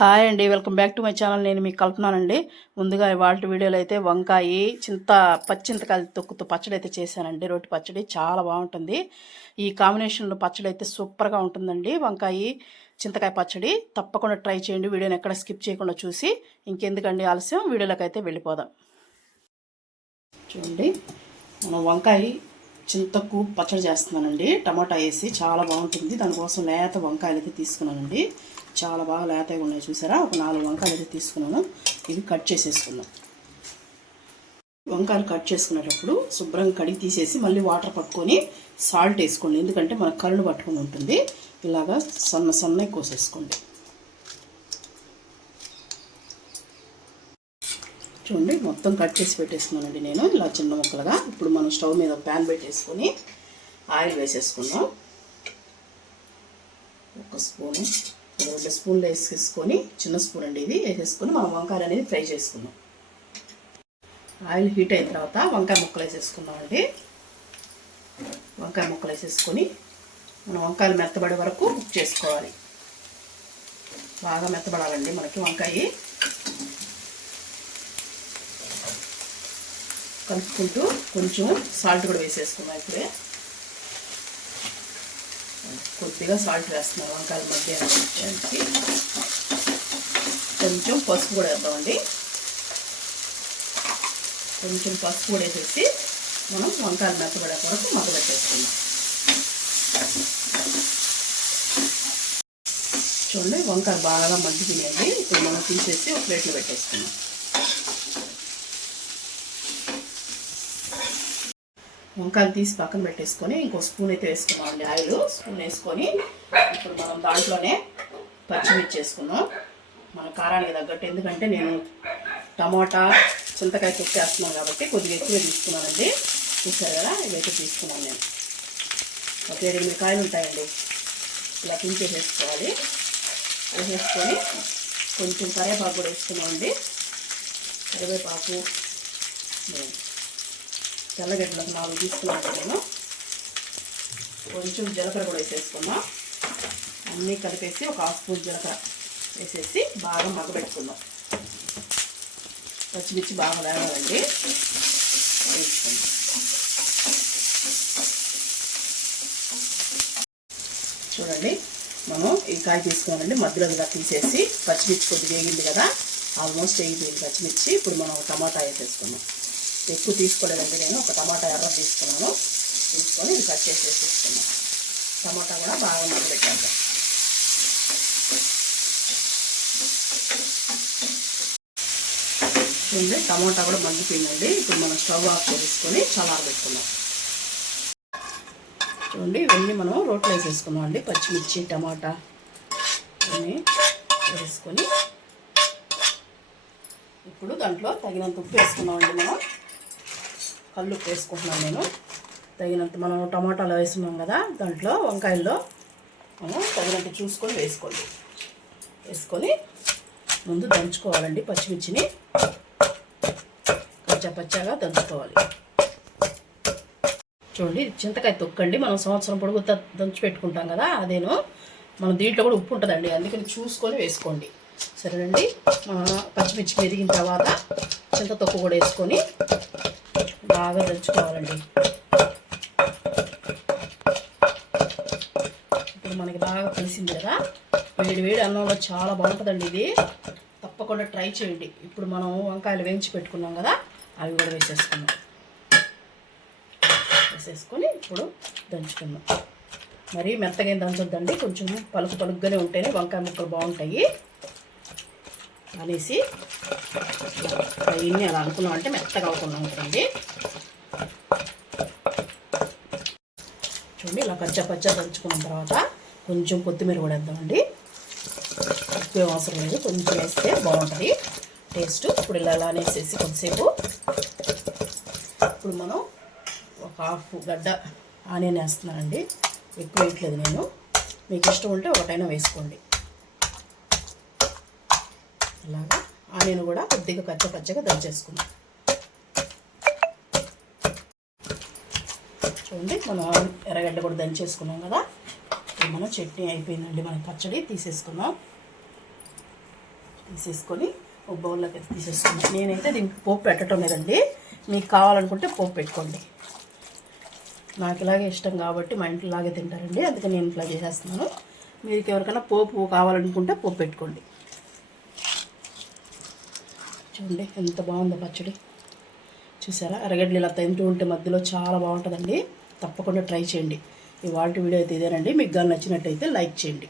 Hi అండి, welcome back to my channel. నేను మీకు కలుపుతున్నానండి. ముందుగా ఇవాళ వీడియోలో అయితే వంకాయ పచ్చింతకాయల తొక్కుతో పచ్చడి అయితే చేశానండి. రొట్టె పచ్చడి చాలా బాగుంటుంది. ఈ కాంబినేషన్లో పచ్చడి అయితే సూపర్గా ఉంటుందండి. వంకాయ చింతకాయ పచ్చడి తప్పకుండా ట్రై చేయండి. వీడియోని ఎక్కడ స్కిప్ చేయకుండా చూసి ఇంకెందుకండి ఆలస్యం, వీడియోలోకి అయితే వెళ్ళిపోదాం. చూడండి, మనం వంకాయ చింతకు పచ్చడి చేస్తున్నానండి. టమాటా వేసి చాలా బాగుంటుంది. దానికోసం లేత వంకాయలు అయితే తీసుకున్నానండి. చాలా బాగా లేతగా ఉన్నాయి, చూసారా? ఒక 4 వంకాయలు అయితే తీసుకున్నాను. ఇవి కట్ చేసేసుకున్నాం. వంకాయలు కట్ చేసుకునేటప్పుడు శుభ్రంగా కడిగి తీసేసి మళ్ళీ వాటర్ పట్టుకొని సాల్ట్ వేసుకోండి. ఎందుకంటే మనకు కళ్ళు పట్టుకొని ఉంటుంది. ఇలాగా సన్నగా కోసేసుకోండి. చూడండి, మొత్తం కట్ చేసి పెట్టేసుకున్నానండి నేను ఇలా చిన్న ముక్కలుగా. ఇప్పుడు మనం స్టవ్ మీద ప్యాన్ పెట్టేసుకొని ఆయిల్ వేసేసుకుందాం. 1 స్పూను, 2 స్పూన్లు వేసేసుకొని, చిన్న స్పూన్ అండి ఇది, వేసేసుకొని మనం వంకాయలు అనేది ఫ్రై చేసుకుందాం. ఆయిల్ హీట్ అయిన తర్వాత వంకాయ ముక్కలు వేసేసుకుందామండి. వంకాయ ముక్కలు వేసేసుకొని మనం వంకాయలు మెత్తబడే వరకు కుక్ చేసుకోవాలి. బాగా మెత్తబడాలండి మనకి వంకాయ. కలుపుకుంటూ కొంచెం సాల్ట్ కూడా వేసేసుకుందాం. ఇప్పుడే కొద్దిగా సాల్ట్ వేస్తున్నాం వంకాయల మధ్యాహ్నానికి. కొంచెం పసుపు కూడా వేద్దామండి. కొంచెం పసుపు కూడా వేసేసి మనం వంకాయలు మెత్తబడే వరకు మగ్గబెట్టేసుకుందాం. చూడండి, వంకాయలు బాగా మగ్గిపోయాయండి. ఇప్పుడు మనం తీసేసి ఒక ప్లేట్లో పెట్టేసుకుందాం. వంకాయలు తీసి పక్కన పెట్టేసుకొని ఇంకో స్పూన్ అయితే వేసుకున్నామండి. ఆయిల్ స్పూన్ వేసుకొని ఇప్పుడు మనం దాంట్లోనే పచ్చిమిర్చి వేసుకున్నాం మన కారానికి తగ్గట్టు. ఎందుకంటే నేను టమాటా చింతకాయ తొక్కేస్తున్నాను కాబట్టి కొద్దిగా ఎక్కువ తీసుకున్నానండి. చూసారు కదా, ఇవైతే తీసుకున్నాను నేను. ఒక 7 కాయలు ఉంటాయండి. ఇలా పించేసేసుకోవాలి. వేసేసుకొని కొంచెం కరివేపాకు కూడా వేసుకున్నామండి. కరివేపాకు, తెల్లగడ్డలకు 4 తీసుకున్నాను నేను. కొంచెం జీలకర్ర కూడా వేసేసుకున్నాం. అన్నీ కలిపేసి ఒక 1/2 స్పూన్ జీలకర్ర వేసేసి బాగా మగ్గబెట్టుకుందాం. పచ్చిమిర్చి బాగా వేగాలండి. వేసుకుందాం. చూడండి, మనం ఈ కాయ తీసుకున్నామండి. మధ్యలో ఇలా తీసేసి పచ్చిమిర్చి కొద్దిగా వేగింది కదా, ఆల్మోస్ట్ వేగిపోయింది పచ్చిమిర్చి. ఇప్పుడు మనం టమాటా వేసేసుకున్నాం. ఎక్కువ తీసుకోలేదండి నేను, ఒక టమాటా ఎర్ర తీసుకున్నాను. తీసుకొని ఇది కట్ చేసి వేసేసుకున్నాం. టమాటా కూడా బాగా మగ్గబెట్టాక చూడండి, టమాటా కూడా మగ్గిపోయిందండి. ఇప్పుడు మనం స్టవ్ ఆఫ్ చేసుకొని చల్లారబెట్టుకున్నాం. చూడండి, ఇవన్నీ మనం రోట్లో వేసేసుకున్నాం అండి. పచ్చిమిర్చి, టమాటా ఇవన్నీ వేసుకొని ఇప్పుడు దాంట్లో తగినంత ఉప్పు వేసుకున్నామండి. మనం కళ్ళు ఉప్పు వేసుకుంటున్నాను నేను. తగినంత మనం టమాటాలు వేసుకున్నాం కదా, దాంట్లో వంకాయల్లో మనం తగినంత చూసుకొని వేసుకోండి. వేసుకొని ముందు దంచుకోవాలండి. పచ్చిమిర్చిని పచ్చగా దంచుకోవాలి. చూడండి, చింతకాయ తొక్కండి. మనం సంవత్సరం పొడుగు దంచి పెట్టుకుంటాం కదా, అదేను. మనం దీంట్లో కూడా ఉప్పు ఉంటుందండి, అందుకని చూసుకొని వేసుకోండి. సరేనండి. పచ్చిమిర్చి మెరిగిన తర్వాత చింత తొక్కు కూడా వేసుకొని బాగా దంచుకోవాలండి. ఇప్పుడు మనకి బాగా కలిసింది కదా, వేడి అన్నంలో చాలా బాగుంటుందండి ఇది. తప్పకుండా ట్రై చేయండి. ఇప్పుడు మనం వంకాయలు వేయించి పెట్టుకున్నాం కదా, అవి కూడా వేసేసుకున్నాం. వేసేసుకొని ఇప్పుడు దంచుకున్నాం. మరీ మెత్తగా ఏం దంచొద్దండి, కొంచెం పలుకుగానే ఉంటేనే వంకాయ ముక్కలు బాగుంటాయి అనేసి అవన్నీ అలా అనుకున్నాం. అంటే మెత్తగా అవ్వకుండా ఉంటుంది. చూడండి, ఇలా పచ్చ దంచుకున్న తర్వాత కొంచెం కొత్తిమీర కూడా వేద్దామండి. ఎక్కువ అవసరం లేదు, కొంచెం వేస్తే బాగుంటుంది టేస్ట్. ఇప్పుడు ఇలా వేసేసి కొద్దిసేపు ఇప్పుడు మనం ఒక 1/2 గడ్డ ఆనియన్ వేస్తున్నానండి. ఎక్కువ వేయట్లేదు నేను, మీకు ఇష్టం ఉంటే ఒకటైనా వేసుకోండి. అలాగా ఆనియన్ కూడా కొద్దిగా పచ్చగా దంచేసుకున్నాం. చూడండి, మనం ఎర్రగడ్డ కూడా దంచేసుకున్నాం కదా. మన చట్నీ అయిపోయిందండి. మన పచ్చడి తీసేసుకున్నాం. తీసేసుకొని ఒక బౌల్లోకి అయితే తీసేసుకున్నాను. నేనైతే దీనికి పోపు పెట్టడం లేదండి, మీకు కావాలనుకుంటే పోపు పెట్టుకోండి. నాకు ఇలాగే ఇష్టం కాబట్టి మా ఇంట్లో ఇలాగే తింటారండి, అందుకని నేను ఇట్లా చేసేస్తున్నాను. మీకు ఎవరికైనా పోపు కావాలనుకుంటే పోపు పెట్టుకోండి. చూడండి ఎంత బాగుందో పచ్చడి. చూసారా, ఎర్రగడ్డలు ఇలా తింటూ ఉంటే మధ్యలో చాలా బాగుంటుందండి. తప్పకుండా ట్రై చేయండి. ఇవాళ వీడియో అయితే ఇదేనండి. మీకు కానీ నచ్చినట్టయితే లైక్ చేయండి.